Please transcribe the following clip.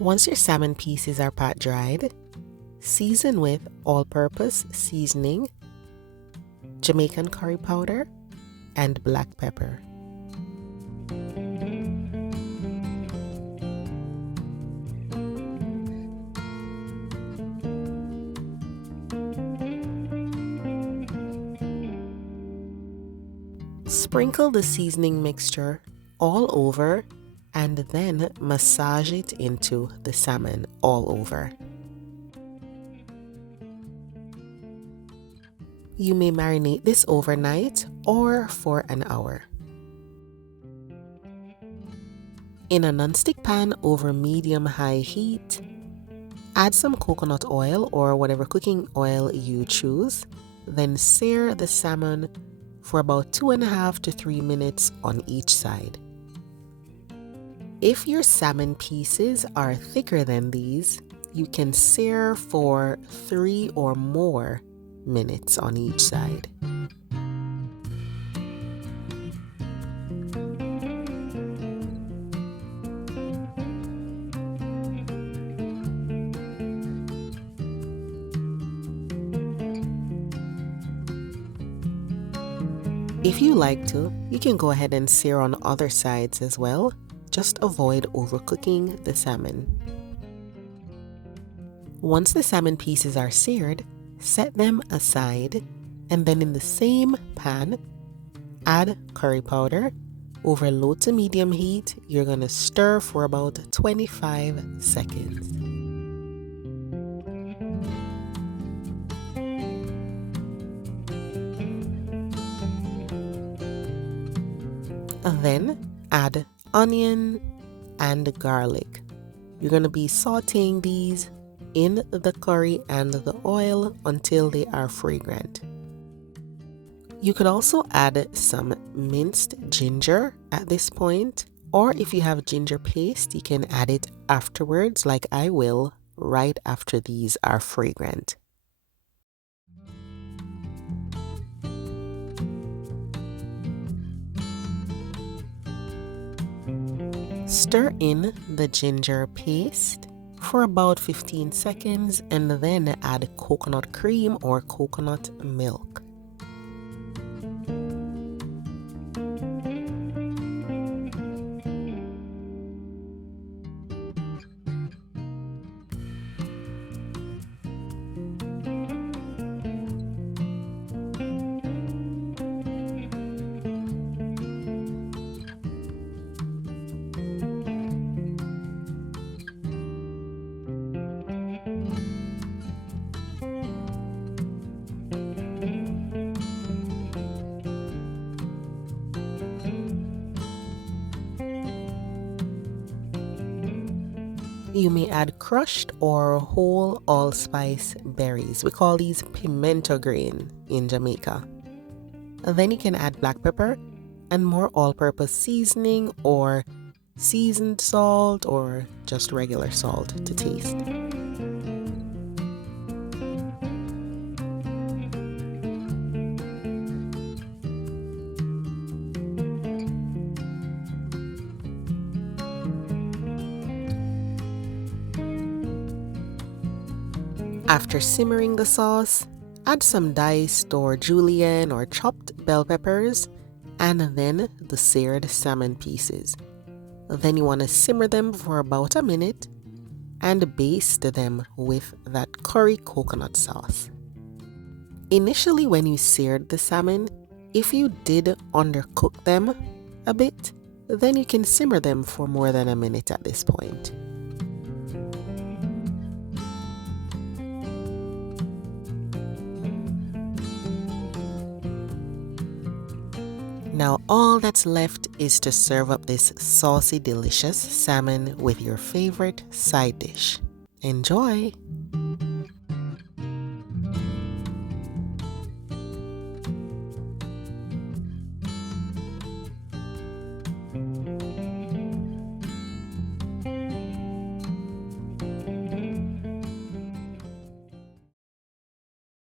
Once your salmon pieces are pat dried, season with all-purpose seasoning, Jamaican curry powder, and black pepper. Sprinkle the seasoning mixture all over and then massage it into the salmon all over. You may marinate this overnight or for an hour. In a nonstick pan over medium-high heat, add some coconut oil or whatever cooking oil you choose, then sear the salmon for about 2.5 to 3 minutes on each side. If your salmon pieces are thicker than these, you can sear for 3 or more minutes on each side. If you like to, you can go ahead and sear on other sides as well. Just avoid overcooking the salmon. Once the salmon pieces are seared, set them aside, and then in the same pan, add curry powder. Over low to medium heat, you're going to stir for about 25 seconds. Then add onion and garlic. You're going to be sauteing these in the curry and the oil until they are fragrant. You could also add some minced ginger at this point, or if you have ginger paste, you can add it afterwards, like I will, right after these are fragrant. Stir in the ginger paste for about 15 seconds and then add coconut cream or coconut milk. You may add crushed or whole allspice berries. We call these pimento grain in Jamaica. Then you can add black pepper and more all-purpose seasoning or seasoned salt or just regular salt to taste. After simmering the sauce, add some diced or julienne or chopped bell peppers and then the seared salmon pieces. Then you want to simmer them for about a minute and baste them with that curry coconut sauce. Initially, when you seared the salmon, if you did undercook them a bit, then you can simmer them for more than a minute at this point. Now all that's left is to serve up this saucy, delicious salmon with your favorite side dish. Enjoy!